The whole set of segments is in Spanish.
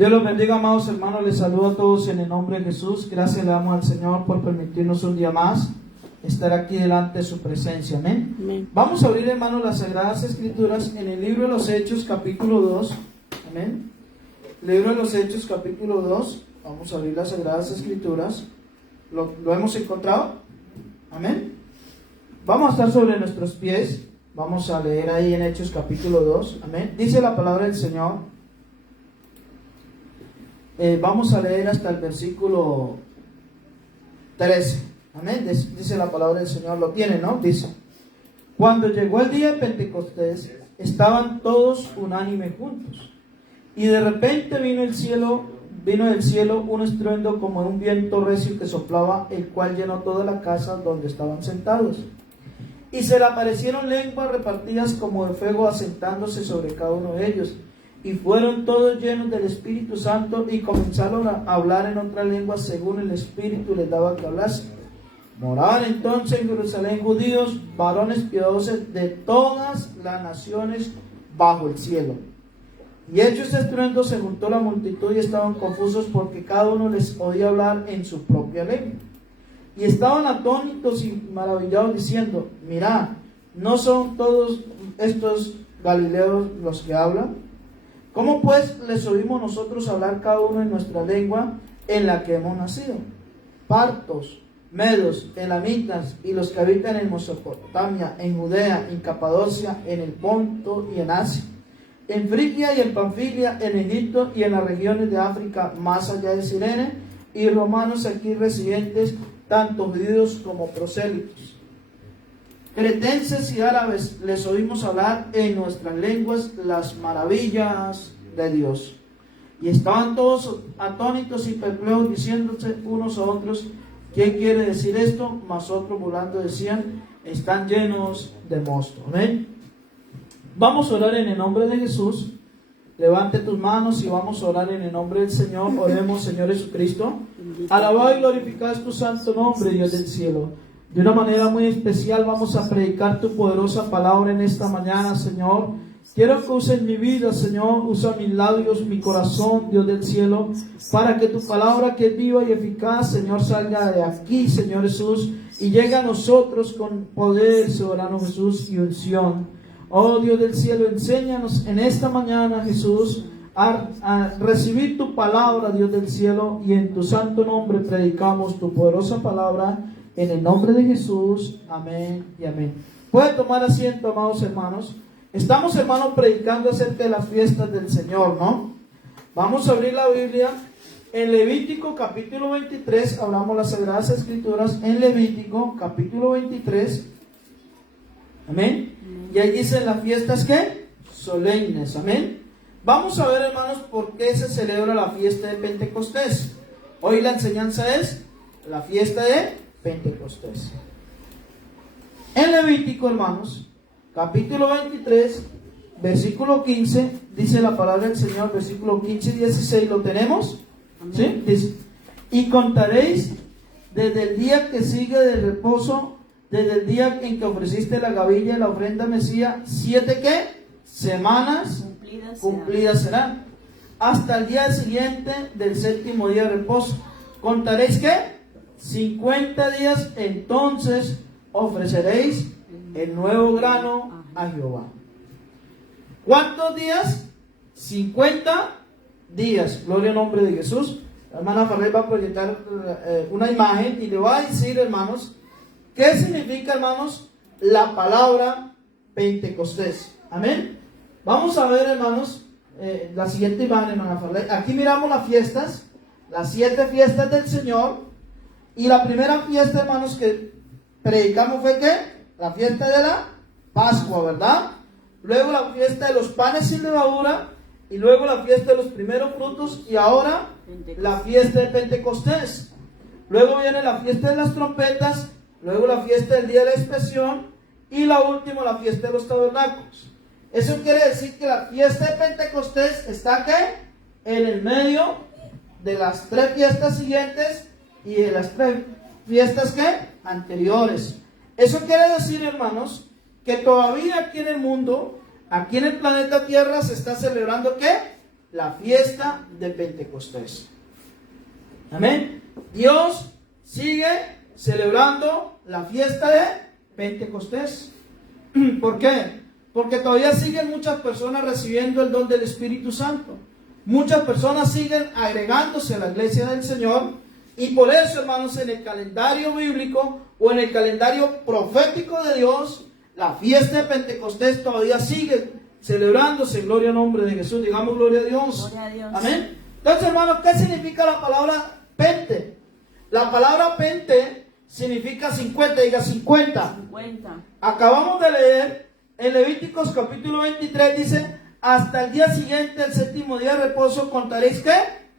Dios los bendiga, amados hermanos. Les saludo a todos en el nombre de Jesús. Gracias le damos al Señor por permitirnos un día más estar aquí delante de su presencia. Amén. Amén. Vamos a abrir, hermanos, las Sagradas Escrituras en el libro de los Hechos, capítulo 2. Amén. Libro de los Hechos, capítulo 2. Vamos a abrir las Sagradas Escrituras. ¿Lo hemos encontrado? Amén. Vamos a estar sobre nuestros pies. Vamos a leer ahí en Hechos, capítulo 2. Amén. Dice la palabra del Señor. Vamos a leer hasta el versículo 13. Amén. Dice la palabra del Señor. Lo tiene, ¿no? Dice: cuando llegó el día de Pentecostés, estaban todos unánime juntos. Y de repente vino del cielo un estruendo como un viento recio que soplaba, el cual llenó toda la casa donde estaban sentados. Y se le aparecieron lenguas repartidas como de fuego, asentándose sobre cada uno de ellos. Y fueron todos llenos del Espíritu Santo y comenzaron a hablar en otras lenguas según el Espíritu les daba que hablasen. Moraban entonces en Jerusalén judíos, varones piadosos de todas las naciones bajo el cielo. Y hecho este estruendo, se juntó la multitud y estaban confusos porque cada uno les oía hablar en su propia lengua. Y estaban atónitos y maravillados diciendo: mirad, ¿no son todos estos galileos los que hablan? ¿Cómo pues les oímos nosotros hablar cada uno en nuestra lengua en la que hemos nacido? Partos, medos, elamitas y los que habitan en Mesopotamia, en Judea, en Capadocia, en el Ponto y en Asia, en Frigia y en Panfilia, en Egipto y en las regiones de África más allá de Cirene, y romanos aquí residentes, tanto judíos como prosélitos. Cretenses y árabes les oímos hablar en nuestras lenguas las maravillas de Dios. Y estaban todos atónitos y perplejos, diciéndose unos a otros: ¿qué quiere decir esto? Mas otros burlando decían: están llenos de mosto. Amén. Vamos a orar en el nombre de Jesús. Levante tus manos y vamos a orar en el nombre del Señor. Oremos. Señor Jesucristo, alabado y glorificado es tu santo nombre, Dios del cielo. De una manera muy especial vamos a predicar tu poderosa palabra en esta mañana, Señor. Quiero que uses mi vida, Señor. Usa mis labios, mi corazón, Dios del cielo, para que tu palabra, que es viva y eficaz, Señor, salga de aquí, Señor Jesús, y llegue a nosotros con poder, soberano Jesús, y unción. Oh Dios del cielo, enséñanos en esta mañana, Jesús, a recibir tu palabra, Dios del cielo, y en tu santo nombre predicamos tu poderosa palabra. En el nombre de Jesús, amén y amén. Pueden tomar asiento, amados hermanos. Estamos, hermanos, predicando acerca de las fiestas del Señor, ¿no? Vamos a abrir la Biblia en Levítico capítulo 23. Abramos las Sagradas Escrituras en Levítico capítulo 23. Amén. Y ahí dicen las fiestas, ¿qué? Solemnes, amén. Vamos a ver, hermanos, por qué se celebra la fiesta de Pentecostés. Hoy la enseñanza es la fiesta de Pentecostés. En Levítico, hermanos, capítulo 23, versículo 15, dice la palabra del Señor, versículo 15 y 16, ¿lo tenemos? ¿Sí? Dice: y contaréis desde el día que sigue del reposo, desde el día en que ofreciste la gavilla y la ofrenda Mesía, 7 ¿qué? Semanas cumplidas serán, hasta el día siguiente del séptimo día de reposo. Contaréis ¿qué? 50 días, entonces ofreceréis el nuevo grano a Jehová. ¿Cuántos días? 50 días. Gloria al nombre de Jesús. La hermana Farrell va a proyectar una imagen y le va a decir, hermanos, ¿qué significa, hermanos, la palabra Pentecostés? Amén. Vamos a ver, hermanos, la siguiente imagen, hermana Farrell. Aquí miramos las fiestas, las 7 fiestas del Señor. Y la primera fiesta, hermanos, que predicamos fue ¿qué? La fiesta de la Pascua, ¿verdad? Luego la fiesta de los panes sin levadura. Y luego la fiesta de los primeros frutos. Y ahora la fiesta de Pentecostés. Luego viene la fiesta de las trompetas. Luego la fiesta del día de la expiación. Y la última, la fiesta de los tabernáculos. Eso quiere decir que la fiesta de Pentecostés está ¿qué? En el medio de las 3 fiestas siguientes y de las 3 fiestas ¿qué? Anteriores. Eso quiere decir, hermanos, que todavía aquí en el mundo, aquí en el planeta Tierra, se está celebrando ¿qué? la fiesta de Pentecostés. Amén. Dios sigue celebrando la fiesta de Pentecostés. ¿Por qué? Porque todavía siguen muchas personas recibiendo el don del Espíritu Santo. Muchas personas siguen agregándose a la iglesia del Señor. Y por eso, hermanos, en el calendario bíblico o en el calendario profético de Dios, la fiesta de Pentecostés todavía sigue celebrándose. Gloria al nombre de Jesús. Digamos gloria a Dios. Gloria a Dios. Amén. Entonces, hermanos, ¿qué significa la palabra Pente? La palabra Pente significa 50. Diga 50. 50. Acabamos de leer en Levíticos capítulo 23, dice: hasta el día siguiente, el séptimo día de reposo, contaréis ¿qué?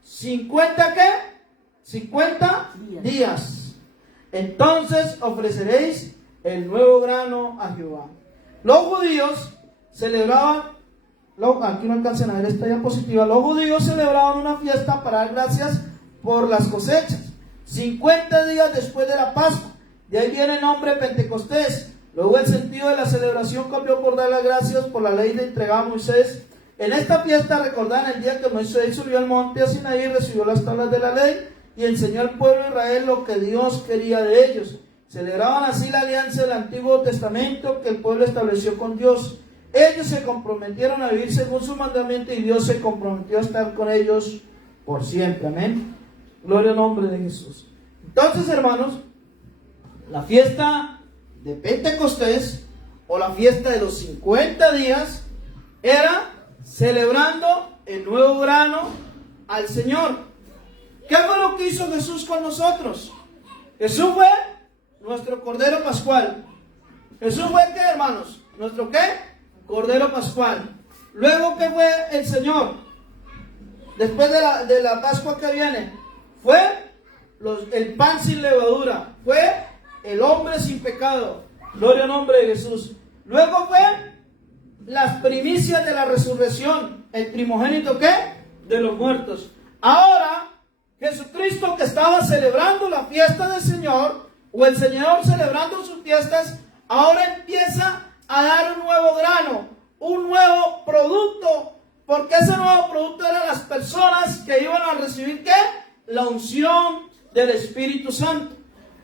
50 ¿qué? 50 días. Entonces ofreceréis el nuevo grano a Jehová. Los judíos celebraban, aquí no alcancen a ver esta diapositiva, los judíos celebraban una fiesta para dar gracias por las cosechas, 50 días después de la Pascua. De ahí viene el nombre Pentecostés. Luego el sentido de la celebración cambió por dar las gracias por la ley de entregada a Moisés. En esta fiesta recordaban el día que Moisés subió al monte a Sinaí y recibió las tablas de la ley y enseñó al pueblo de Israel lo que Dios quería de ellos. Celebraban así la alianza del Antiguo Testamento que el pueblo estableció con Dios. Ellos se comprometieron a vivir según su mandamiento y Dios se comprometió a estar con ellos por siempre. Amén. Gloria al nombre de Jesús. Entonces, hermanos, la fiesta de Pentecostés o la fiesta de los 50 días era celebrando el nuevo grano al Señor. ¿Qué fue lo que hizo Jesús con nosotros? Jesús fue nuestro Cordero Pascual. Jesús fue ¿qué, hermanos? ¿Nuestro qué? Cordero Pascual. Luego, ¿qué fue el Señor? Después de la Pascua que viene, fue el pan sin levadura, fue el hombre sin pecado. Gloria al nombre de Jesús. Luego fue las primicias de la resurrección, el primogénito ¿qué? De los muertos. Ahora Jesucristo, que estaba celebrando la fiesta del Señor, o el Señor celebrando sus fiestas, ahora empieza a dar un nuevo grano, un nuevo producto, porque ese nuevo producto eran las personas que iban a recibir ¿qué? La unción del Espíritu Santo.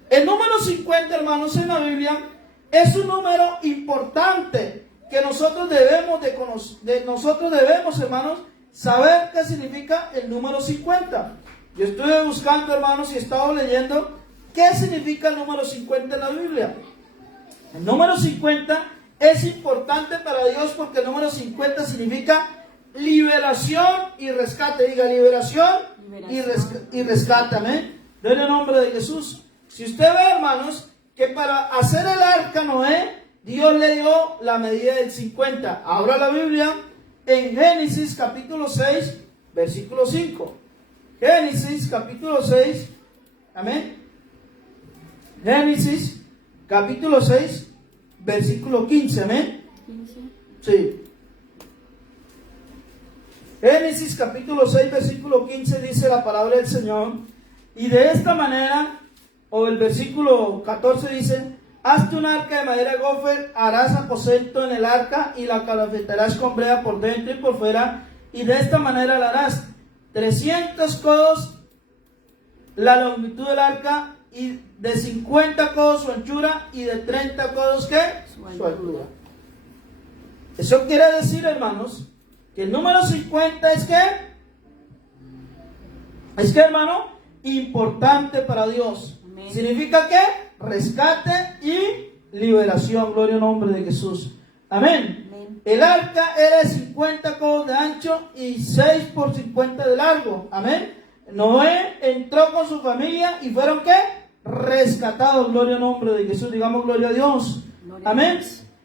El número 50, hermanos, en la Biblia es un número importante que nosotros debemos de conocer, nosotros debemos, hermanos, saber qué significa el número 50. Yo estuve buscando, hermanos, y estaba leyendo qué significa el número 50 en la Biblia. El número 50 es importante para Dios porque el número 50 significa liberación y rescate. Diga liberación y rescate. Amén. En el nombre de Jesús. Si usted ve, hermanos, que para hacer el arca Noé, Dios le dio la medida del 50. Ahora la Biblia en Génesis capítulo 6, versículo 5. Génesis capítulo 6, amén. Génesis capítulo 6, versículo 15, amén. Sí. Génesis capítulo 6, versículo 15 dice la palabra del Señor. Y de esta manera, o el versículo 14 dice: hazte un arca de madera de gofer, harás aposento en el arca y la calafetarás con brea por dentro y por fuera, y de esta manera la harás. 300 codos la longitud del arca, y de 50 codos su anchura, y de 30 codos ¿qué? Su altura. Eso quiere decir, hermanos, que el número 50 es ¿qué? Es que, hermano, importante para Dios. Amén. Significa ¿qué? Rescate y liberación. Gloria al nombre de Jesús. Amén. Amén. El arca era de 50 codos de ancho y 6 por 50 de largo. Amén. Noé entró con su familia y fueron ¿qué? Rescatados. Gloria al nombre de Jesús. Digamos gloria a Dios. Gloria. Amén.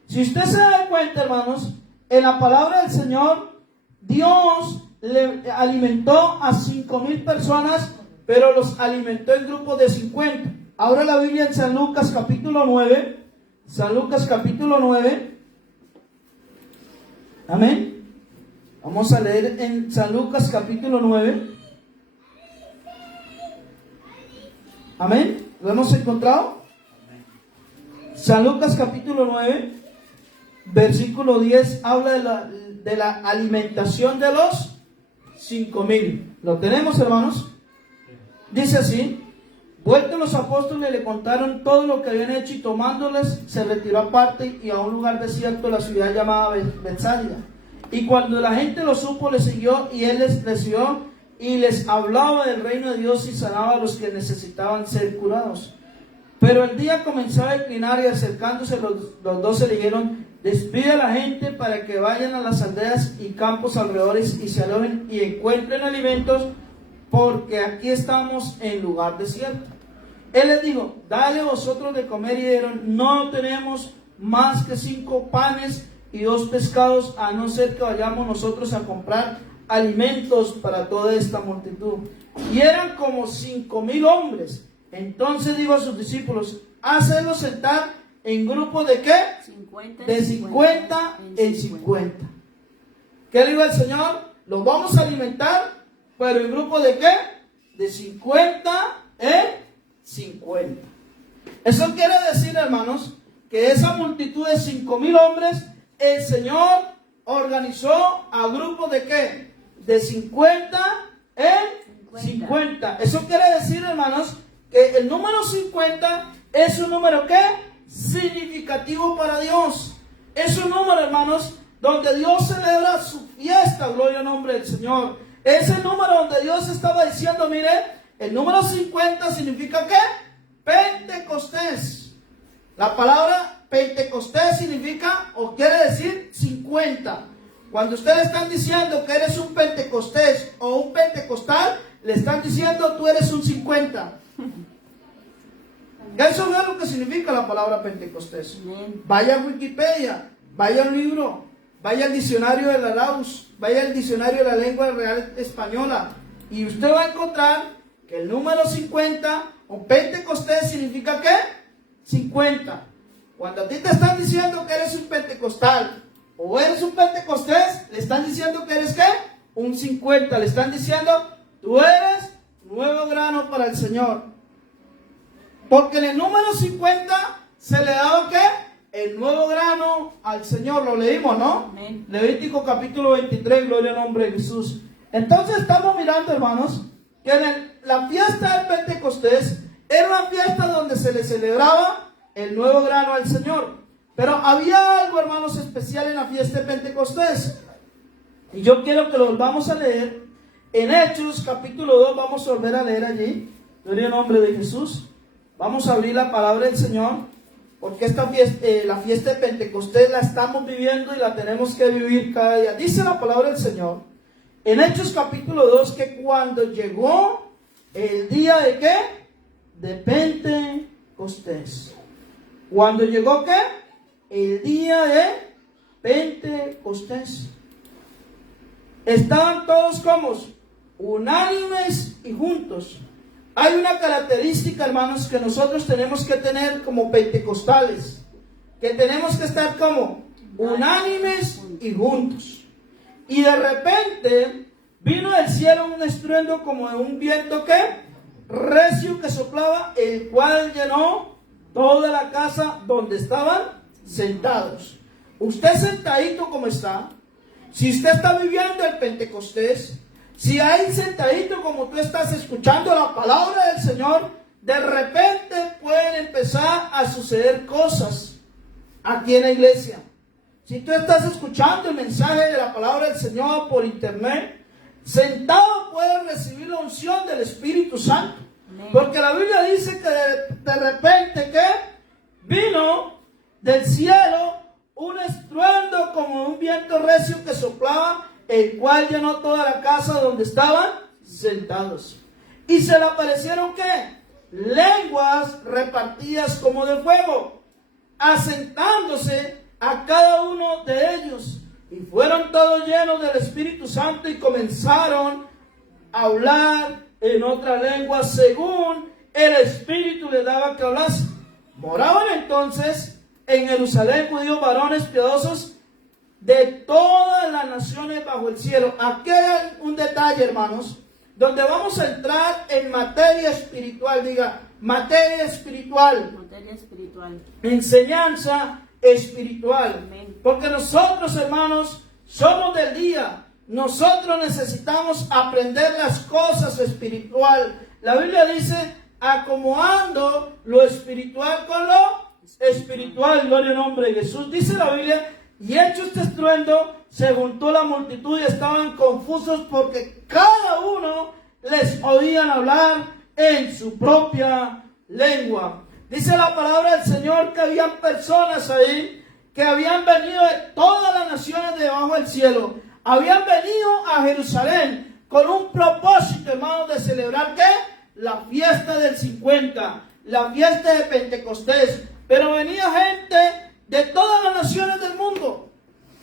Si usted se da cuenta, hermanos, en la palabra del Señor, Dios le alimentó a 5,000 personas, pero los alimentó en grupos de 50. Ahora la Biblia en San Lucas capítulo 9. San Lucas capítulo 9. Amén. Vamos a leer en San Lucas capítulo 9. Amén. ¿Lo hemos encontrado? San Lucas capítulo 9, versículo 10, habla de la alimentación de los 5,000. ¿Lo tenemos, hermanos? Dice así: vueltos los apóstoles le contaron todo lo que habían hecho, y tomándoles se retiró aparte y a un lugar desierto de la ciudad llamada Betsaida. Y cuando la gente lo supo, le siguió, y él les recibió y les hablaba del reino de Dios y sanaba a los que necesitaban ser curados. Pero el día comenzaba a declinar, y acercándose los 12 le dijeron: despide a la gente para que vayan a las aldeas y campos alrededores y se alojen y encuentren alimentos, porque aquí estamos en lugar desierto. Él les dijo: dale vosotros de comer. Y dijeron: no tenemos más que 5 panes y 2 pescados, a no ser que vayamos nosotros a comprar alimentos para toda esta multitud. Y eran como 5,000 hombres. Entonces dijo a sus discípulos: hacedlos sentar en grupos de ¿qué? 50 de 50 en 50. ¿Qué le dijo el Señor? Los vamos a alimentar, pero en grupos de ¿qué? De 50 en 50. Eso quiere decir, hermanos, que esa multitud de 5,000 hombres, el Señor organizó a grupos de ¿qué? De 50 en 50. Eso quiere decir, hermanos, que el número 50 es un número ¿qué? Significativo para Dios. Es un número, hermanos, donde Dios celebra su fiesta, gloria al nombre del Señor. Es el número donde Dios estaba diciendo: mire, el número 50 significa ¿qué? Pentecostés. La palabra Pentecostés significa, o quiere decir, 50. Cuando ustedes están diciendo que eres un Pentecostés o un pentecostal, le están diciendo: tú eres un 50. Eso no es lo que significa la palabra Pentecostés. Vaya a Wikipedia, vaya al libro, vaya al diccionario de la Laus, vaya al diccionario de la lengua real española, y usted va a encontrar que el número 50 o Pentecostés significa ¿qué? 50. Cuando a ti te están diciendo que eres un pentecostal o eres un pentecostés, le están diciendo que eres ¿qué? Un 50. Le están diciendo: tú eres nuevo grano para el Señor. Porque en el número 50 se le daba ¿qué? El nuevo grano al Señor. Lo leímos, ¿no? Amén. Levítico capítulo 23, gloria al nombre de Jesús. Entonces estamos mirando, hermanos, que la fiesta del Pentecostés era una fiesta donde se le celebraba el nuevo grano al Señor. Pero había algo, hermanos, especial en la fiesta de Pentecostés. Y yo quiero que lo volvamos a leer en Hechos capítulo 2. Vamos a volver a leer allí, gloria al nombre de Jesús. Vamos a abrir la palabra del Señor, porque esta fiesta, la fiesta de Pentecostés la estamos viviendo y la tenemos que vivir cada día. Dice la palabra del Señor en Hechos capítulo 2 que cuando llegó el día de ¿qué? De Pentecostés. Cuando llegó ¿qué? El día de Pentecostés. Estaban todos como unánimes y juntos. Hay una característica, hermanos, que nosotros tenemos que tener como pentecostales, que tenemos que estar como unánimes y juntos. Y de repente vino del cielo un estruendo como de un viento ¿qué? Recio que soplaba, el cual llenó toda la casa donde estaban sentados. Usted sentadito como está, si usted está viviendo el Pentecostés, si ahí sentadito como tú estás escuchando la palabra del Señor, de repente pueden empezar a suceder cosas aquí en la iglesia. Si tú estás escuchando el mensaje de la palabra del Señor por internet, sentado puedes recibir la unción del Espíritu Santo. Amén. Porque la Biblia dice que de repente ¿qué? Vino del cielo un estruendo como un viento recio que soplaba, el cual llenó toda la casa donde estaban sentados. Y se le aparecieron ¿qué? Lenguas repartidas como de fuego, asentándose a cada uno de ellos. Y fueron todos llenos del Espíritu Santo y comenzaron a hablar en otra lengua según el Espíritu les daba que hablase. Moraban entonces en Jerusalén judíos varones piadosos de todas las naciones bajo el cielo. Aquí hay un detalle, hermanos, donde vamos a entrar en materia espiritual. Diga, materia espiritual. Materia espiritual. Enseñanza espiritual. Amén. Porque nosotros, hermanos, somos del día, nosotros necesitamos aprender las cosas espirituales. La Biblia dice, acomodando lo espiritual con lo espiritual. Gloria al nombre de Jesús. Dice la Biblia, y hecho este estruendo, se juntó la multitud y estaban confusos porque cada uno les oían hablar en su propia lengua. Dice la palabra del Señor que habían personas ahí que habían venido de todas las naciones debajo del cielo. Habían venido a Jerusalén con un propósito, hermanos, de celebrar ¿qué? La fiesta del 50, la fiesta de Pentecostés. Pero venía gente de todas las naciones del mundo.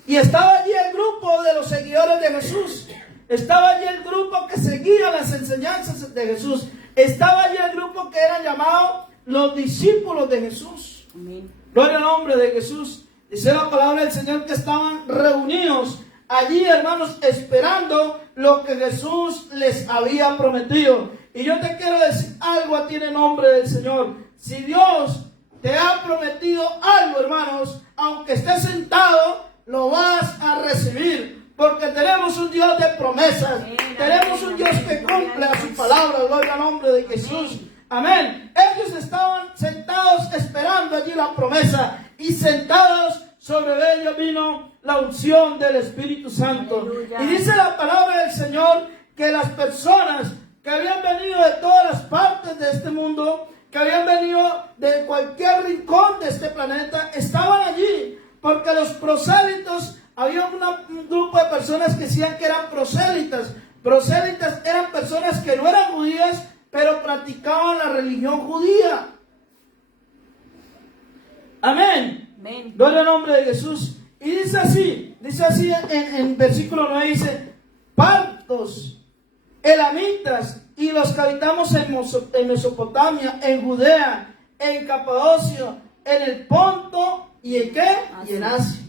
Y estaba allí el grupo de los seguidores de Jesús. Estaba allí el grupo que seguía las enseñanzas de Jesús. Estaba allí el grupo que eran llamados los discípulos de Jesús. Amén. Gloria al nombre de Jesús. Dice la palabra del Señor que estaban reunidos allí, hermanos, esperando lo que Jesús les había prometido. Y yo te quiero decir algo a ti en el nombre del Señor. Si Dios te ha prometido algo, hermanos, aunque estés sentado, lo vas a recibir. Porque tenemos un Dios de promesas. Tenemos un Dios que cumple a su palabra. Gloria al nombre de Jesús. Amén. Ellos estaban sentados esperando allí la promesa. Y sentados sobre ellos vino la unción del Espíritu Santo. Aleluya. Y dice la palabra del Señor que las personas que habían venido de todas las partes de este mundo, que habían venido de cualquier rincón de este planeta, estaban allí. Porque los prosélitos, había un grupo de personas que decían que eran prosélitas. Prosélitas eran personas que no eran judías, pero practicaban la religión judía. Amén. Amén. Gloria al nombre de Jesús. Y dice así en versículo 9, dice, partos, elamitas, y los que habitamos en Mesopotamia, en Judea, en Capadocia, en el Ponto, ¿y en qué? Y en Asia,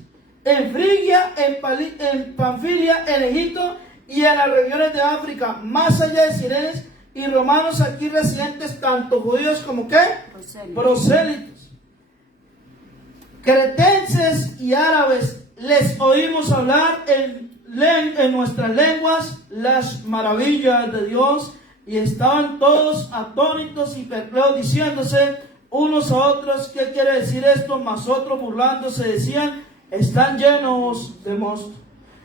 en Frigia, en Panfilia, en Egipto y en las regiones de África, más allá de Cirenes, y romanos aquí residentes, tanto judíos como ¿qué? Prosélitos. Cretenses y árabes, les oímos hablar en nuestras lenguas las maravillas de Dios, y estaban todos atónitos y perplejos, diciéndose unos a otros, ¿qué quiere decir esto? Mas otros burlándose decían, están llenos de mosto.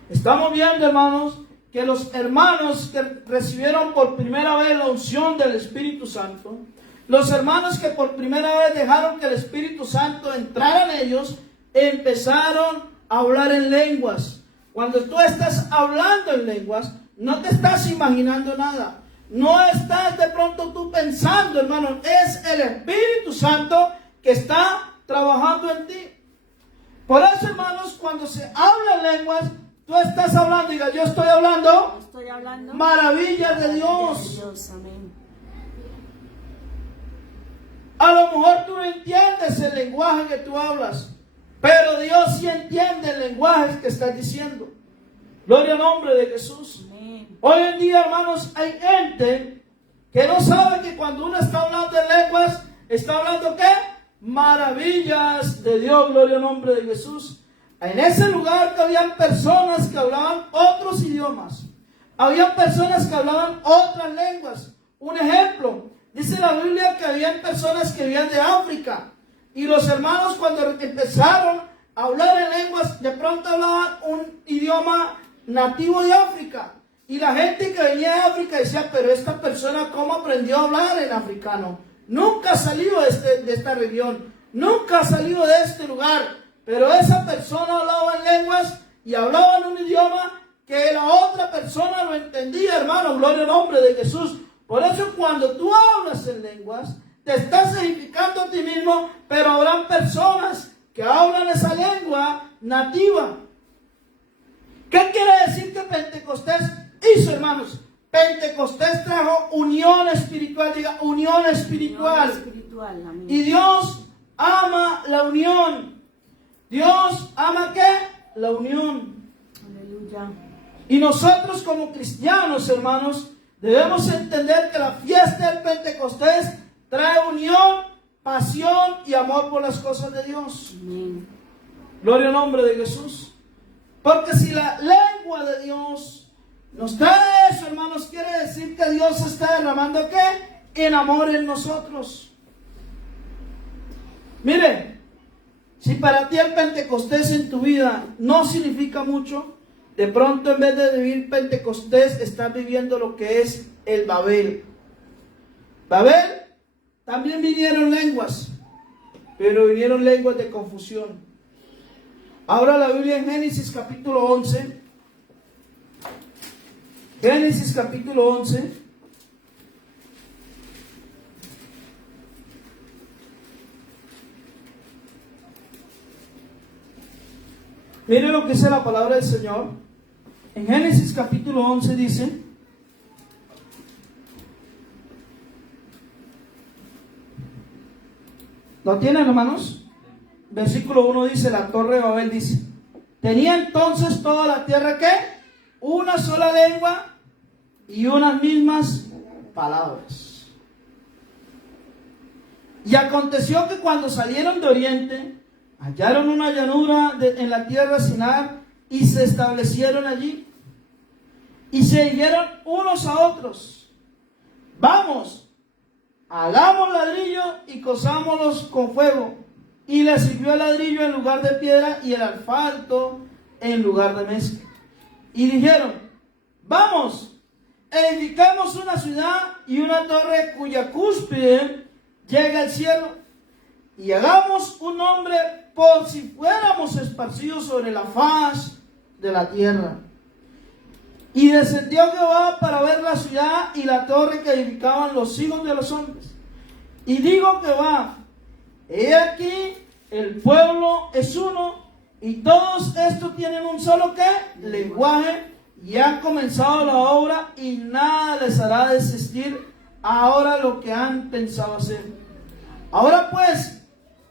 Estamos viendo, hermanos, que los hermanos que recibieron por primera vez la unción del Espíritu Santo, los hermanos que por primera vez dejaron que el Espíritu Santo entrara en ellos, empezaron a hablar en lenguas. Cuando tú estás hablando en lenguas, no te estás imaginando nada. No estás de pronto tú pensando, hermano, es el Espíritu Santo que está trabajando en ti. Por eso, hermanos, cuando se habla en lenguas, tú estás hablando, diga, yo estoy hablando maravillas de Dios. Amén. A lo mejor tú no entiendes el lenguaje que tú hablas, pero Dios sí entiende el lenguaje que estás diciendo. Gloria al nombre de Jesús. Amén. Hoy en día, hermanos, hay gente que no sabe que cuando uno está hablando en lenguas, está hablando ¿qué? Maravillas de Dios. Gloria al nombre de Jesús. En ese lugar que habían personas que hablaban otros idiomas. Habían personas que hablaban otras lenguas. Un ejemplo, dice la Biblia que habían personas que vivían de África. Y los hermanos cuando empezaron a hablar en lenguas, de pronto hablaban un idioma nativo de África. Y la gente que venía de África decía, pero esta persona ¿cómo aprendió a hablar en africano? Nunca ha salido de esta región. Nunca ha salido de este lugar. Pero esa persona hablaba en lenguas y hablaba en un idioma que la otra persona lo entendía, hermano. Gloria al nombre de Jesús. Por eso cuando tú hablas en lenguas, te estás edificando a ti mismo, pero habrán personas que hablan esa lengua nativa. ¿Qué quiere decir que Pentecostés hizo, hermanos? Pentecostés trajo unión espiritual, diga, unión espiritual. Amén. Y Dios ama la unión. Dios ama ¿qué? La unión. Aleluya. Y nosotros como cristianos, hermanos, debemos entender que la fiesta del Pentecostés trae unión, pasión y amor por las cosas de Dios. Amén. Gloria al nombre de Jesús. Porque si la lengua de Dios nos trae eso, hermanos, quiere decir que Dios está derramando ¿qué? En amor en nosotros. Mire, si para ti el Pentecostés en tu vida no significa mucho, de pronto en vez de vivir Pentecostés, estás viviendo lo que es el Babel. Babel, también vinieron lenguas, pero vinieron lenguas de confusión. Ahora la Biblia en Génesis capítulo 11. Génesis capítulo 11. Mire lo que dice la palabra del Señor. En Génesis capítulo 11 dice: ¿lo tienen, hermanos? Versículo 1 dice, la torre de Babel dice: tenía entonces toda la tierra ¿qué? Una sola lengua y unas mismas palabras. Y aconteció que cuando salieron de oriente, hallaron una llanura en la tierra Sinar y se establecieron allí. Y se dijeron unos a otros: vamos, hagamos ladrillo y cosámoslos con fuego. Y le sirvió el ladrillo en lugar de piedra y el asfalto en lugar de mezcla. Y dijeron: vamos, edificamos una ciudad y una torre cuya cúspide llega al cielo, y hagamos un nombre por si fuéramos esparcidos sobre la faz de la tierra. Y descendió Jehová para ver la ciudad y la torre que edificaban los hijos de los hombres. Y digo Jehová: he aquí, el pueblo es uno, y todos estos tienen un solo ¿qué? Lenguaje, y han comenzado la obra, y nada les hará desistir ahora lo que han pensado hacer. Ahora pues,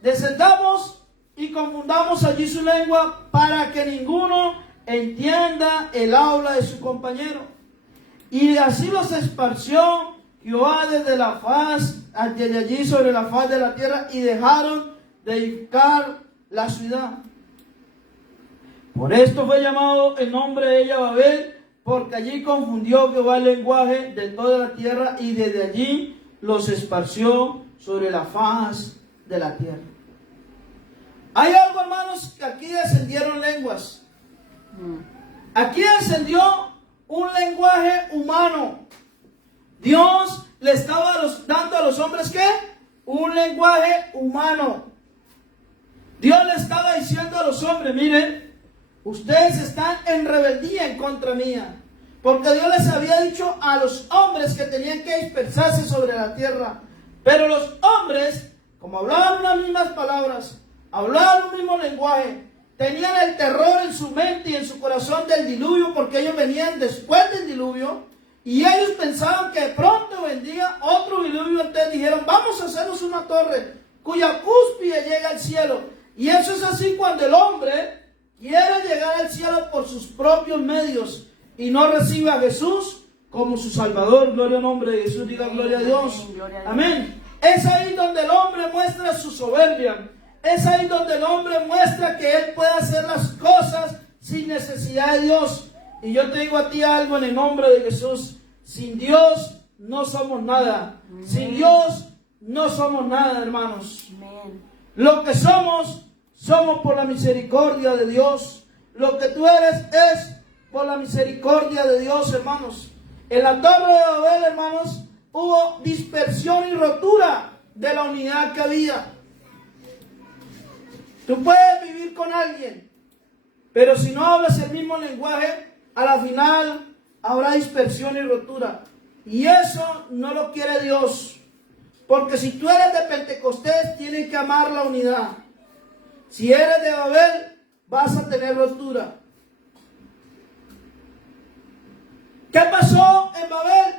descendamos y confundamos allí su lengua, para que ninguno entienda el habla de su compañero. Y así los esparció Jehová desde la faz, desde allí sobre la faz de la tierra, y dejaron de edificar la ciudad. Por esto fue llamado el nombre de ella Babel, porque allí confundió Jehová el lenguaje de toda la tierra, y desde allí los esparció sobre la faz de la tierra. Hay algo, hermanos, que aquí descendieron lenguas. Aquí descendió un lenguaje humano. Dios le estaba dando a los hombres ¿qué? Un lenguaje humano. Dios le estaba diciendo a los hombres: miren, ustedes están en rebeldía en contra mía, porque Dios les había dicho a los hombres que tenían que dispersarse sobre la tierra. Pero los hombres, como hablaban unas mismas palabras, hablaban un mismo lenguaje, tenían el terror en su mente y en su corazón del diluvio, porque ellos venían después del diluvio, y ellos pensaban que de pronto vendría otro diluvio. Entonces dijeron: vamos a hacernos una torre cuya cúspide llega al cielo. Y eso es así cuando el hombre quiere llegar al cielo por sus propios medios y no recibe a Jesús como su Salvador. Gloria al nombre de Jesús, diga gloria a Dios. Amén. Es ahí donde el hombre muestra su soberbia. Es ahí donde el hombre muestra que él puede hacer las cosas sin necesidad de Dios. Y yo te digo a ti algo en el nombre de Jesús: sin Dios no somos nada. Amén. Sin Dios no somos nada, hermanos. Amén. Lo que somos por la misericordia de Dios. Lo que tú eres es por la misericordia de Dios, hermanos. En la torre de Babel, hermanos, hubo dispersión y rotura de la unidad que había. Tú puedes vivir con alguien, pero si no hablas el mismo lenguaje, a la final habrá dispersión y rotura. Y eso no lo quiere Dios. Porque si tú eres de Pentecostés, tienes que amar la unidad. Si eres de Babel, vas a tener rotura. ¿Qué pasó en Babel?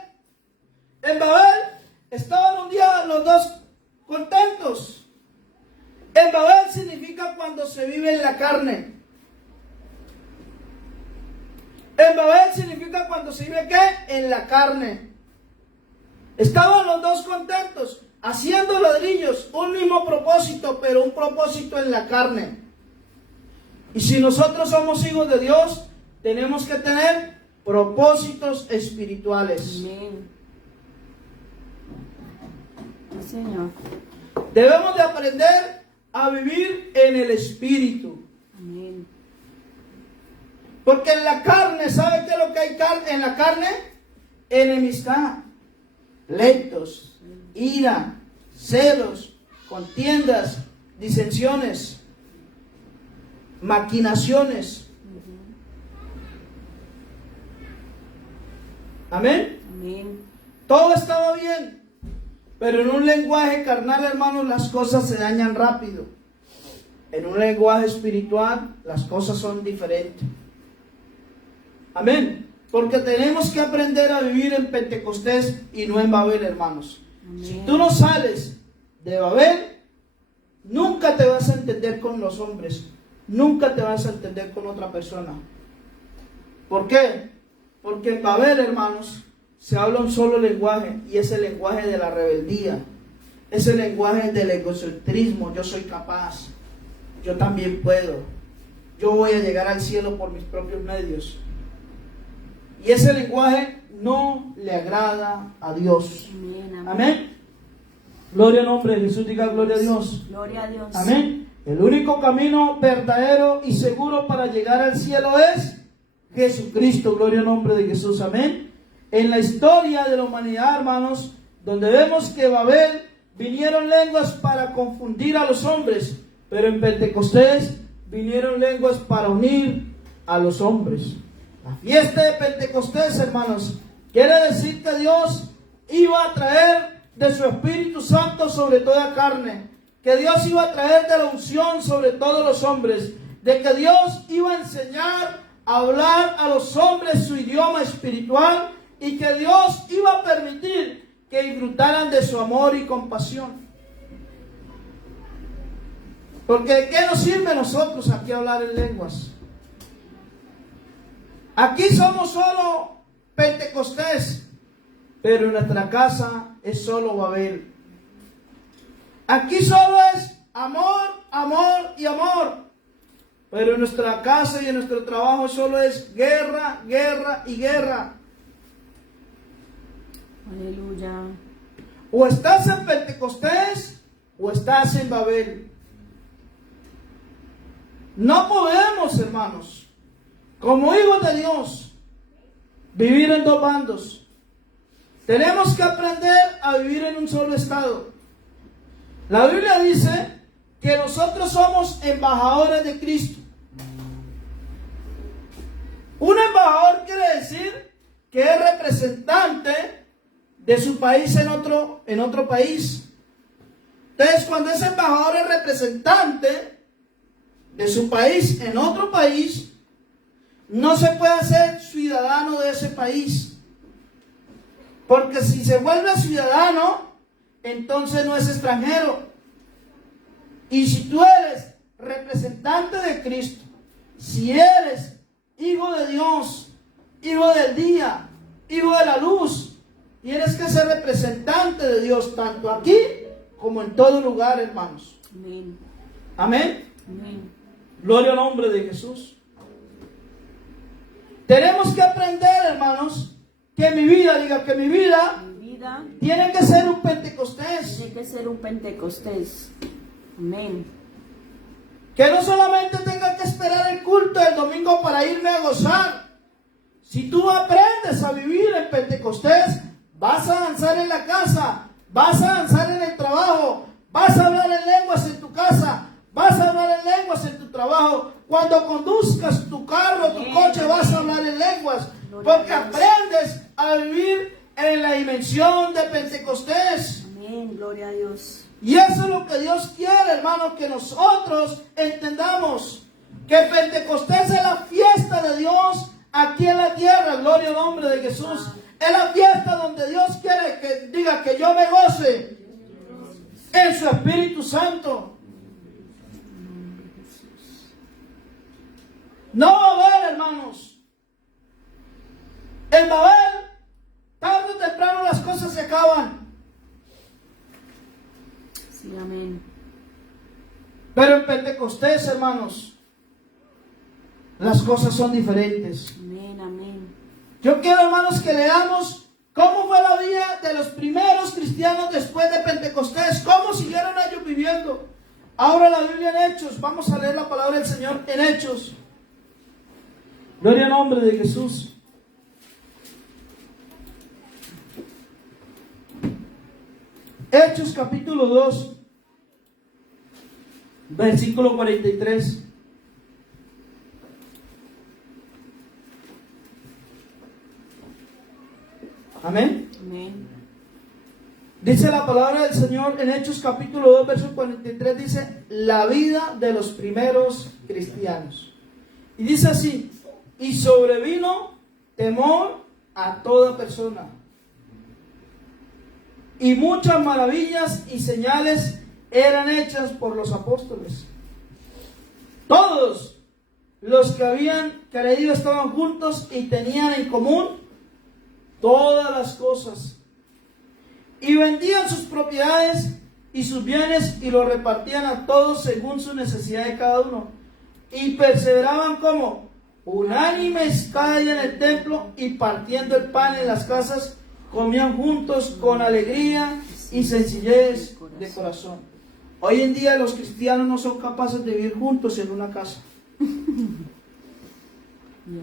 En Babel estaban un día los dos contentos. En Babel significa cuando se vive en la carne. En Babel significa cuando se vive ¿qué? En la carne. Estaban los dos contentos, haciendo ladrillos, un mismo propósito, pero un propósito en la carne. Y si nosotros somos hijos de Dios, tenemos que tener propósitos espirituales. Amén. Sí, Señor. Debemos de aprender a vivir en el Espíritu. Amén. Porque en la carne, ¿sabe qué es lo que hay en la carne? Enemistad, pleitos, ira, celos, contiendas, disensiones, maquinaciones. Amén. Amén. Todo estaba bien, pero en un lenguaje carnal, hermanos, las cosas se dañan rápido. En un lenguaje espiritual, las cosas son diferentes. Amén. Porque tenemos que aprender a vivir en Pentecostés y no en Babel, hermanos. Amén. Si tú no sales de Babel, nunca te vas a entender con los hombres. Nunca te vas a entender con otra persona. ¿Por qué? Porque en Babel, hermanos, se habla un solo lenguaje, y es el lenguaje de la rebeldía. Es el lenguaje del egocentrismo. Yo soy capaz. Yo también puedo. Yo voy a llegar al cielo por mis propios medios. Y ese lenguaje no le agrada a Dios. Amén. Amén. Amén. Gloria al nombre de Jesús, diga gloria a Dios. Gloria a Dios. Amén. El único camino verdadero y seguro para llegar al cielo es Jesucristo. Gloria al nombre de Jesús. Amén. En la historia de la humanidad, hermanos, donde vemos que Babel vinieron lenguas para confundir a los hombres, pero en Pentecostés vinieron lenguas para unir a los hombres. La fiesta de Pentecostés, hermanos, quiere decir que Dios iba a traer de su Espíritu Santo sobre toda carne, que Dios iba a traer de la unción sobre todos los hombres, de que Dios iba a enseñar a hablar a los hombres su idioma espiritual, y que Dios iba a permitir que disfrutaran de su amor y compasión. Porque ¿de qué nos sirve a nosotros aquí hablar en lenguas? Aquí somos solo Pentecostés, pero en nuestra casa es solo Babel. Aquí solo es amor, amor y amor, pero en nuestra casa y en nuestro trabajo solo es guerra, guerra y guerra. Aleluya. O estás en Pentecostés o estás en Babel. No podemos, hermanos, como hijos de Dios, vivir en dos bandos. Tenemos que aprender a vivir en un solo estado. La Biblia dice que nosotros somos embajadores de Cristo. Un embajador quiere decir que es representante de su país en otro país. Entonces, cuando ese embajador es representante de su país en otro país, no se puede hacer ciudadano de ese país. Porque si se vuelve ciudadano, entonces no es extranjero. Y si tú eres representante de Cristo, si eres hijo de Dios, hijo del día, hijo de la luz, tienes que ser representante de Dios, tanto aquí como en todo lugar, hermanos. Amén. Amén. Amén. Gloria al nombre de Jesús. Tenemos que aprender, hermanos, que mi vida, diga que mi vida tiene que ser un Pentecostés. Tiene que ser un Pentecostés. Amén. Que no solamente tenga que esperar el culto del domingo para irme a gozar. Si tú aprendes a vivir en Pentecostés, vas a avanzar en la casa, vas a avanzar en el trabajo, vas a hablar en lenguas en tu casa, vas a hablar en lenguas en tu trabajo. Cuando conduzcas tu carro, tu coche, vas a hablar en lenguas, porque aprendes a vivir en la dimensión de Pentecostés. Amén, gloria a Dios. Y eso es lo que Dios quiere, hermanos, que nosotros entendamos, que Pentecostés es la fiesta de Dios aquí en la tierra. Gloria al nombre de Jesús. Es la fiesta donde Dios quiere que diga que yo me goce en su Espíritu Santo. No va a haber, hermanos. En Babel, tarde o temprano las cosas se acaban. Sí, amén. Pero en Pentecostés, hermanos, las cosas son diferentes. Amén, amén. Yo quiero, hermanos, que leamos cómo fue la vida de los primeros cristianos después de Pentecostés, cómo siguieron ellos viviendo. Ahora la Biblia en Hechos, vamos a leer la palabra del Señor en Hechos. Gloria al nombre de Jesús. Hechos capítulo 2, versículo 43. Amén. Amén. Dice la palabra del Señor en Hechos capítulo 2, verso 43, dice, la vida de los primeros cristianos. Y dice así, y sobrevino temor a toda persona. Y muchas maravillas y señales eran hechas por los apóstoles. Todos los que habían creído estaban juntos y tenían en común todas las cosas. Y vendían sus propiedades y sus bienes y los repartían a todos según su necesidad de cada uno. Y perseveraban como unánimes cada día en el templo y partiendo el pan en las casas, comían juntos con alegría y sencillez de corazón. Hoy en día los cristianos no son capaces de vivir juntos en una casa.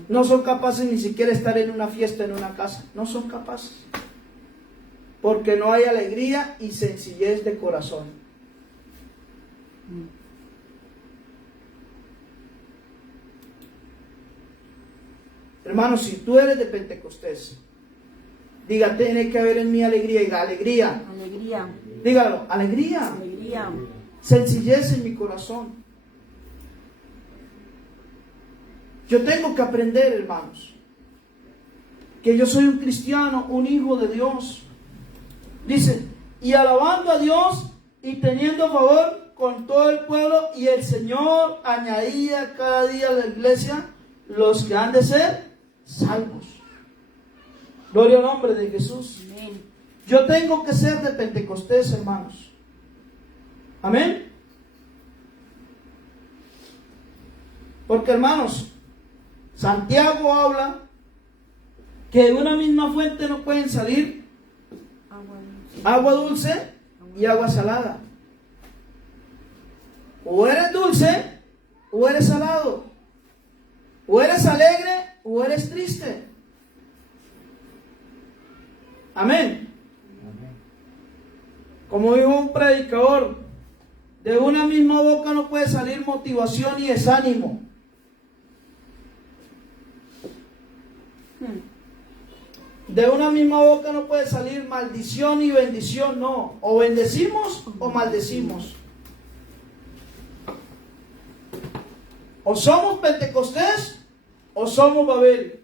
No son capaces ni siquiera de estar en una fiesta en una casa. No son capaces. Porque no hay alegría y sencillez de corazón. Hermanos, si tú eres de Pentecostés, diga, tiene que haber en mí alegría. Diga, alegría. Alegría. Dígalo, alegría. Alegría. Sencillez en mi corazón. Yo tengo que aprender, hermanos, que yo soy un cristiano, un hijo de Dios. Dice, y alabando a Dios y teniendo favor con todo el pueblo, y el Señor añadía cada día a la iglesia los que han de ser salvos. Gloria al nombre de Jesús. Amén. Yo tengo que ser de Pentecostés, hermanos. Amén. Porque, hermanos, Santiago habla que de una misma fuente no pueden salir agua dulce y agua salada. O eres dulce o eres salado. O eres alegre o eres triste. Amén. Como dijo un predicador, de una misma boca no puede salir motivación y desánimo. De una misma boca no puede salir maldición y bendición, no. O bendecimos o maldecimos. O somos Pentecostés o somos Babel.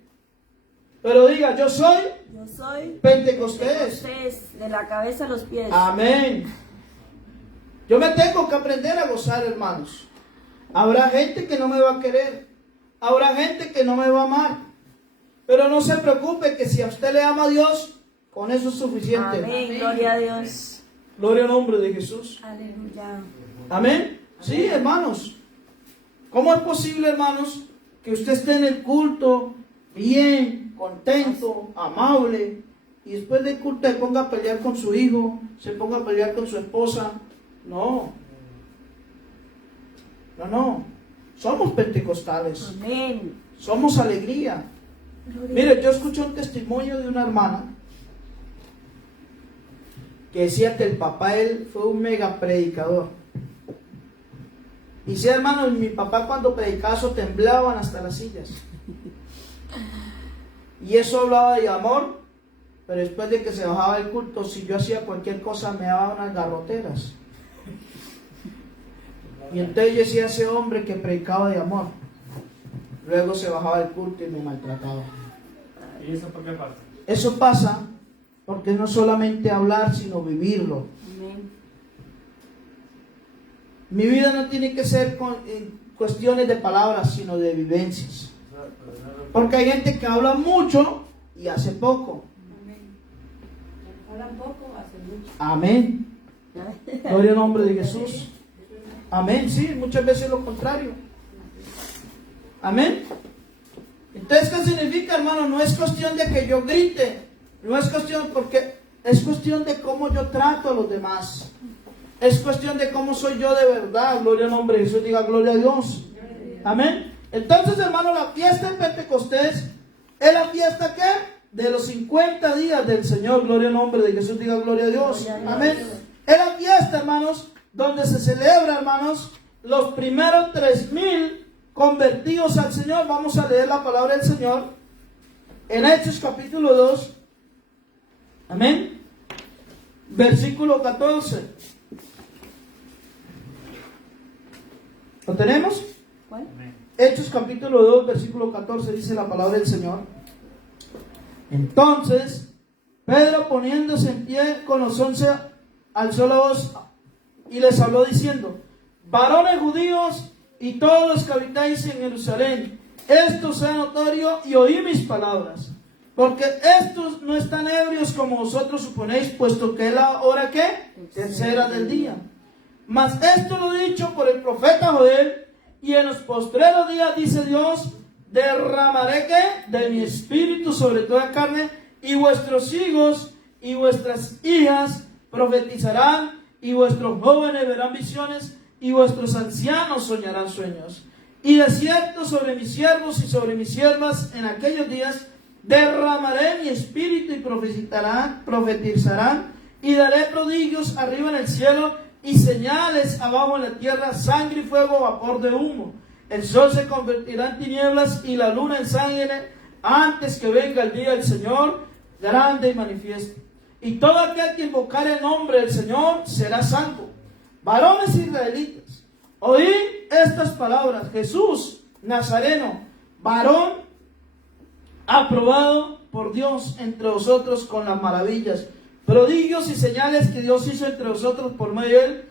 Pero diga, yo soy Pentecostés. De la cabeza a los pies. Amén. Yo me tengo que aprender a gozar, hermanos. Habrá gente que no me va a querer. Habrá gente que no me va a amar. Pero no se preocupe, que si a usted le ama a Dios, con eso es suficiente. Amén. Gloria a Dios. Gloria al nombre de Jesús. Aleluya. Amén. Sí, hermanos. ¿Cómo es posible, hermanos, que usted esté en el culto bien, contento, amable, y después del culto se ponga a pelear con su hijo, se ponga a pelear con su esposa? No. No. Somos pentecostales. Amén. Somos alegría. Mire, yo escuché un testimonio de una hermana que decía que el papá de él fue un mega predicador. Y sí, hermanos, mi papá cuando predicaba eso temblaban hasta las sillas. Y eso hablaba de amor, pero después de que se bajaba el culto, si yo hacía cualquier cosa me daba unas garroteras. Y entonces yo decía, ese hombre que predicaba de amor, luego se bajaba del culto y me maltrataba. ¿Y eso por qué pasa? Eso pasa porque no solamente hablar, sino vivirlo. Amén. Mi vida no tiene que ser cuestiones de palabras, sino de vivencias. Porque hay gente que habla mucho y hace poco. Hablan poco, hacen mucho. Amén. Gloria al nombre de Jesús. Amén, sí, muchas veces lo contrario. Amén. Entonces, ¿qué significa, hermano? No es cuestión de que yo grite, no es cuestión, porque es cuestión de cómo yo trato a los demás. Es cuestión de cómo soy yo de verdad. Gloria al nombre de Jesús, diga gloria a Dios. Amén. Entonces, hermano, la fiesta de Pentecostés es la fiesta ¿qué? De los 50 días del Señor. Gloria al nombre de Jesús, diga gloria a Dios. Amén. Es la fiesta, hermanos, donde se celebra, hermanos, los primeros 3,000 convertidos al Señor. Vamos a leer la palabra del Señor en Hechos capítulo 2. Amén. Versículo 14. ¿Lo tenemos? ¿Cuál? Hechos capítulo 2, versículo 14, dice la palabra del Señor. Entonces, Pedro, poniéndose en pie con los 11, alzó la voz y les habló diciendo: varones judíos y todos los que habitáis en Jerusalén, esto sea notorio y oí mis palabras, porque estos no están ebrios como vosotros suponéis, puesto que es la hora ¿qué? Tercera del día. Mas esto lo he dicho por el profeta Joel, y en los postreros días, dice Dios, derramaré ¿qué? De mi espíritu sobre toda carne, y vuestros hijos y vuestras hijas profetizarán, y vuestros jóvenes verán visiones, y vuestros ancianos soñarán sueños. Y de cierto sobre mis siervos y sobre mis siervas en aquellos días derramaré mi espíritu, y profetizarán, y daré prodigios arriba en el cielo y señales abajo en la tierra, sangre y fuego, vapor de humo. El sol se convertirá en tinieblas y la luna en sangre antes que venga el día del Señor grande y manifiesto. Y todo aquel que invocare el nombre del Señor será salvo. Varones israelitas, oí estas palabras: Jesús Nazareno, varón aprobado por Dios entre vosotros con las maravillas, prodigios y señales que Dios hizo entre vosotros por medio de él,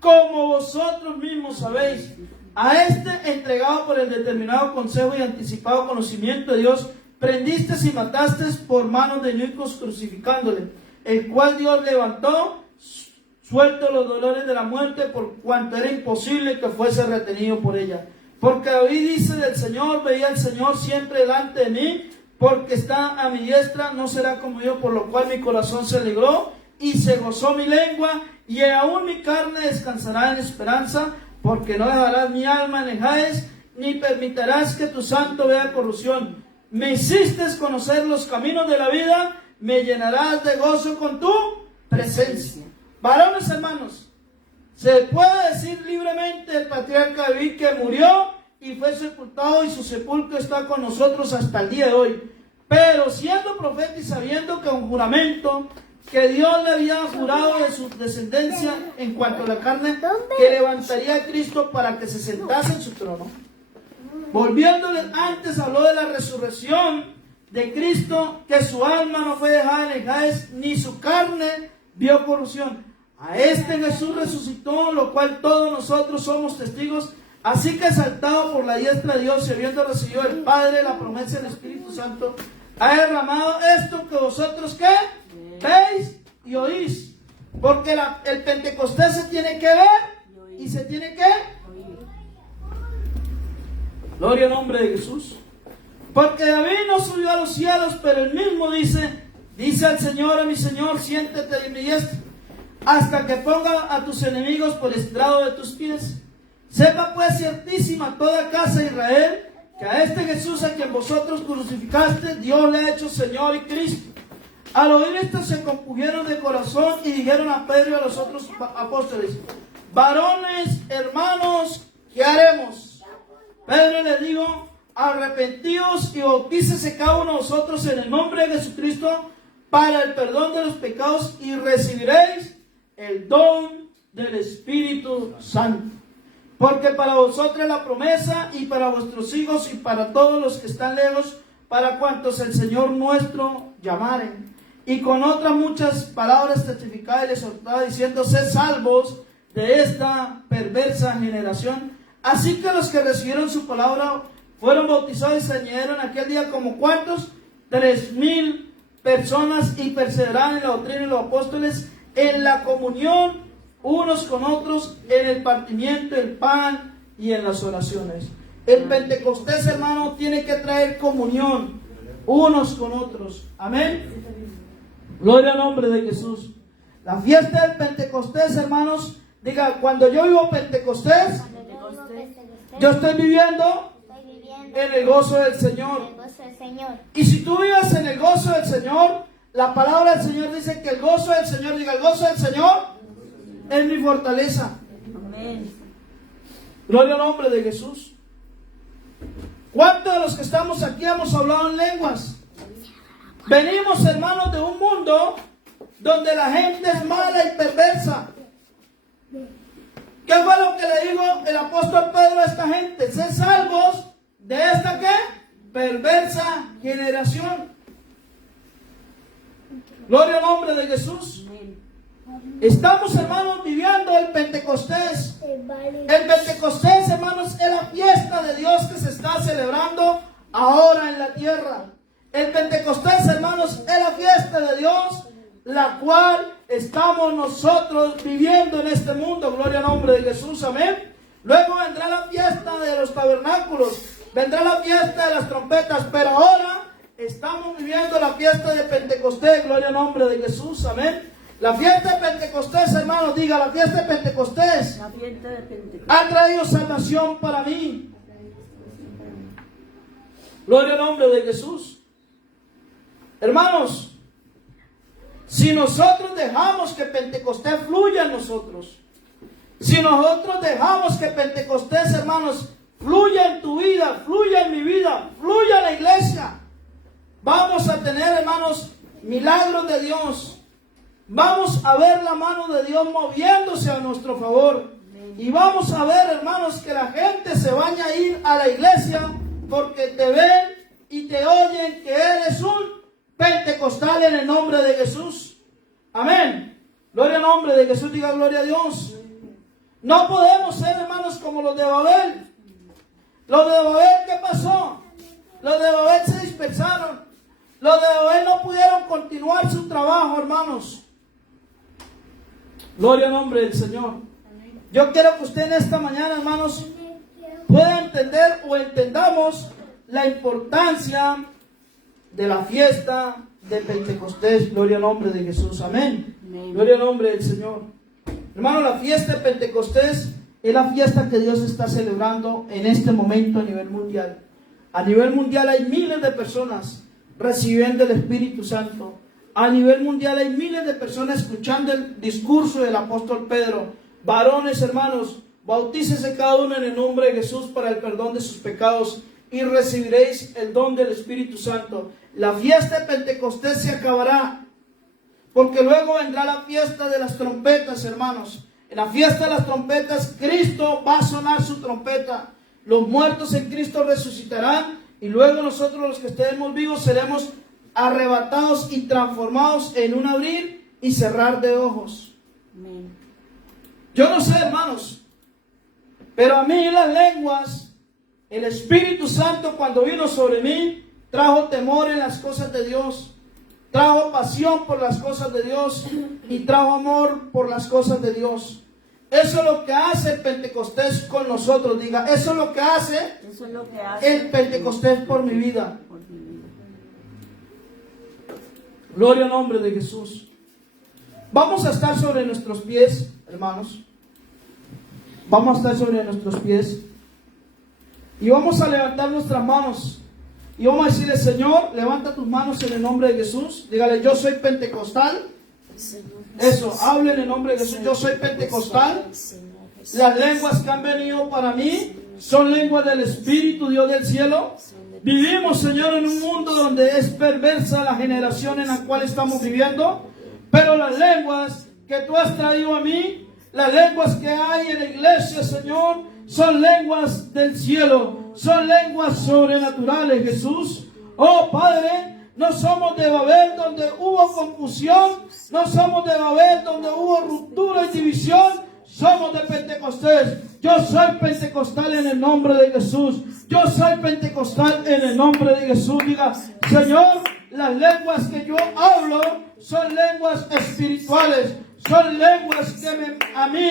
como vosotros mismos sabéis. A este, entregado por el determinado consejo y anticipado conocimiento de Dios, prendiste y mataste por manos de inicuos, crucificándole, el cual Dios levantó, suelto los dolores de la muerte, por cuanto era imposible que fuese retenido por ella. Porque David dice del Señor: veía al Señor siempre delante de mí, porque está a mi diestra, no será como yo, por lo cual mi corazón se alegró y se gozó mi lengua, y aún mi carne descansará en esperanza, porque no dejarás mi alma en Jahaz, ni permitirás que tu santo vea corrupción. Me hiciste conocer los caminos de la vida, me llenarás de gozo con tu presencia. Varones hermanos, se puede decir libremente el patriarca David que murió y fue sepultado, y su sepulcro está con nosotros hasta el día de hoy. Pero siendo profeta y sabiendo que un juramento que Dios le había jurado de su descendencia en cuanto a la carne, que levantaría a Cristo para que se sentase en su trono, volviéndole antes habló de la resurrección de Cristo, que su alma no fue dejada en Jahaz, ni su carne vio corrupción. A este Jesús resucitó, lo cual todos nosotros somos testigos. Así que, exaltado por la diestra de Dios y habiendo recibido el Padre la promesa del Espíritu Santo, ha derramado esto que vosotros ¿qué? Veis y oís. Porque el Pentecostés se tiene que ver y se tiene que oír. Gloria al nombre de Jesús. Porque David no subió a los cielos, pero él mismo dice al Señor a mi Señor: siéntate a mi diestra, hasta que ponga a tus enemigos por estrado de tus pies. Sepa pues ciertísima toda casa de Israel, que a este Jesús a quien vosotros crucificaste, Dios le ha hecho Señor y Cristo. Al oír esto se compungieron de corazón y dijeron a Pedro y a los otros apóstoles: varones, hermanos, ¿qué haremos? Pedro les dijo: arrepentíos y bautícese cada uno de vosotros en el nombre de Jesucristo para el perdón de los pecados, y recibiréis el don del Espíritu Santo. Porque para vosotros es la promesa, y para vuestros hijos, y para todos los que están lejos, para cuantos el Señor nuestro llamare. Y con otras muchas palabras testificaba y les exhortaba, diciendo: sed salvos de esta perversa generación. Así que los que recibieron su palabra fueron bautizados, y se añadieron aquel día como ¿cuántos? 3,000 personas, y perseveraron en la doctrina de los apóstoles, en la comunión unos con otros, en el partimiento del pan y en las oraciones. El Pentecostés, hermano, tiene que traer comunión unos con otros. Amén. Gloria al nombre de Jesús. La fiesta del Pentecostés, hermanos, diga, cuando yo vivo Pentecostés, yo estoy viviendo en el gozo del Señor. Y si tú vives en el gozo del Señor, la palabra del Señor dice que el gozo del Señor, diga, el gozo del Señor es mi fortaleza. Amén. Gloria al nombre de Jesús. ¿Cuántos de los que estamos aquí hemos hablado en lenguas? Venimos, hermanos, de un mundo donde la gente es mala y perversa. ¿Qué fue lo que le dijo el apóstol Pedro a esta gente? Sed salvos de esta ¿qué? Perversa generación. Gloria al nombre de Jesús. Estamos, hermanos, viviendo el Pentecostés. El Pentecostés, hermanos, es la fiesta de Dios que se está celebrando ahora en la tierra. El Pentecostés, hermanos, es la fiesta de Dios, la cual estamos nosotros viviendo en este mundo. Gloria al nombre de Jesús, amén. Luego vendrá la fiesta de los tabernáculos, vendrá la fiesta de las trompetas, pero ahora estamos viviendo la fiesta de Pentecostés. Gloria al nombre de Jesús, amén. La fiesta de Pentecostés, hermanos, diga, la fiesta de Pentecostés La fiesta de Pentecostés ha traído salvación para mí. Gloria al nombre de Jesús. Hermanos, si nosotros dejamos que Pentecostés fluya en nosotros, si nosotros dejamos que Pentecostés, hermanos, fluya en tu vida, fluya en mi vida, fluya en la iglesia, vamos a tener, hermanos, milagros de Dios. Vamos a ver la mano de Dios moviéndose a nuestro favor. Y vamos a ver, hermanos, que la gente se vaya a ir a la iglesia porque te ven y te oyen que eres un pentecostal en el nombre de Jesús. Amén. Gloria al nombre de Jesús, diga gloria a Dios. No podemos ser, hermanos, como los de Babel. Los de Babel, ¿qué pasó? Los de Babel se dispersaron. Los de Babel no pudieron continuar su trabajo, hermanos. Gloria al nombre del Señor. Yo quiero que usted en esta mañana, hermanos, pueda entender o entendamos la importancia de la fiesta de Pentecostés. Gloria al nombre de Jesús. Amén. Gloria al nombre del Señor. Hermano, la fiesta de Pentecostés es la fiesta que Dios está celebrando en este momento a nivel mundial. A nivel mundial hay miles de personas recibiendo el Espíritu Santo. A nivel mundial hay miles de personas escuchando el discurso del apóstol Pedro. Varones, hermanos, bautícese cada uno en el nombre de Jesús para el perdón de sus pecados y recibiréis el don del Espíritu Santo. La fiesta de Pentecostés se acabará, porque luego vendrá la fiesta de las trompetas, hermanos. En la fiesta de las trompetas, Cristo va a sonar su trompeta. Los muertos en Cristo resucitarán y luego nosotros, los que estemos vivos, seremos arrebatados y transformados en un abrir y cerrar de ojos. Amén. Yo no sé, hermanos, pero a mí las lenguas, el Espíritu Santo cuando vino sobre mí, trajo temor en las cosas de Dios, trajo pasión por las cosas de Dios y trajo amor por las cosas de Dios. Eso es lo que hace el Pentecostés con nosotros. Diga, eso es lo que hace el Pentecostés por mi vida. Gloria al nombre de Jesús. Vamos a estar sobre nuestros pies, hermanos. Vamos a estar sobre nuestros pies. Y vamos a levantar nuestras manos. Y vamos a decirle, Señor, levanta tus manos en el nombre de Jesús. Dígale, yo soy pentecostal. Eso, hable en el nombre de Jesús. Yo soy pentecostal. Las lenguas que han venido para mí son lenguas del Espíritu, Dios del cielo. Vivimos, Señor, en un mundo donde es perversa la generación en la cual estamos viviendo. Pero las lenguas que tú has traído a mí, las lenguas que hay en la iglesia, Señor, son lenguas del cielo. Son lenguas sobrenaturales, Jesús. Oh, Padre, no somos de Babel donde hubo confusión. No somos de Babel donde hubo ruptura y división. Somos de Pentecostés. Yo soy pentecostal en el nombre de Jesús. Yo soy pentecostal en el nombre de Jesús. Diga, Señor, las lenguas que yo hablo son lenguas espirituales. Son lenguas que a mí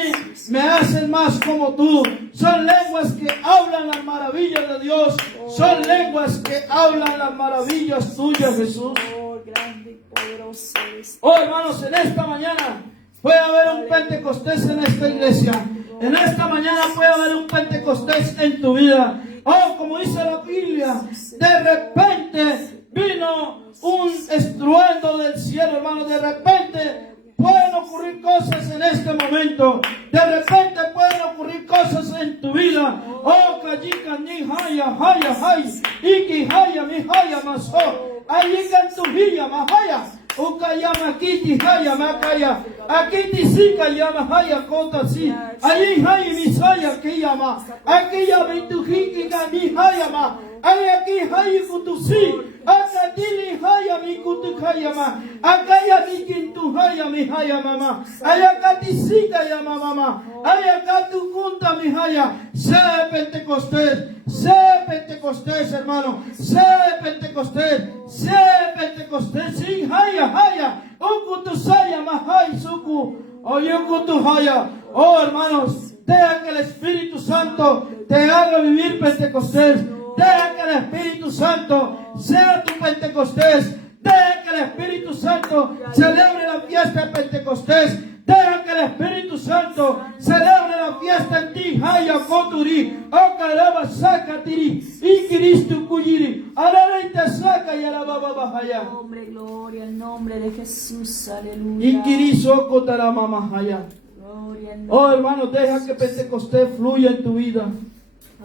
me hacen más como tú. Son lenguas que hablan las maravillas de Dios. Son lenguas que hablan las maravillas tuyas, Jesús. Oh, grande y poderoso eres. Oh, hermanos, en esta mañana puede haber un Pentecostés en esta iglesia. En esta mañana puede haber un Pentecostés en tu vida. Oh, como dice la Biblia, de repente vino un estruendo del cielo, hermano. De repente pueden ocurrir cosas en este momento. De repente pueden ocurrir cosas en tu vida. Oh, kajika ni haya haya hay. Iki haya mi haya maso. Ayikan tu hiya mahaya. Ukayama kiti haya makaya. Akiti sika yama haya kota si. Ayin haya misaya kiyama. Akiya bituhiki gani haya ma. Ayaki haya kutusi. Akadili haya mi kutukayama. Akaya mikintu haya mi haya mama. Ayakati sika yama mama. Ayakatu kunta mi haya. Sea Pentecostés. Sea Pentecostés, hermano. Sea Pentecostés. Sea Pentecostés. Sin haya haya. Ukutusaya mahai suku. Oyukutuhaya. Oh, hermanos, deja que el Espíritu Santo te haga vivir Pentecostés. Deja que el Espíritu Santo sea tu Pentecostés. Deja que el Espíritu Santo celebre la fiesta de Pentecostés. Deja que el Espíritu Santo celebre la fiesta en ti. Haya koturi, okaraba sakatiri, y Cristo kuyiri, alareita saka y alababa bahaya. Nombre, gloria al nombre de Jesús, aleluya. Y Cristo kotarama mahaya. Gloria al Oh, nombre. hermano, deja que Pentecostés fluya en tu vida.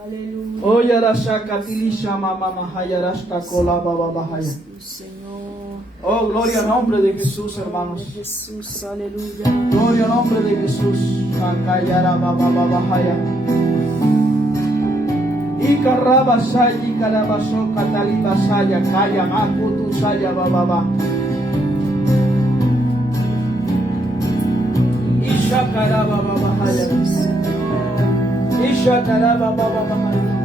Aleluya. Oh, yarashakatilisha mama mahaya rashta kola baba bahaya. Señor. Oh, gloria al nombre de Jesús, hermanos. De Jesús, aleluya. Gloria al nombre de Jesús. Kankayara baba baba haya. Ikaraba sayi karabaso kataliba saya kaya makutu saya baba baba. Isha karaba baba haya. Isha karaba baba baba.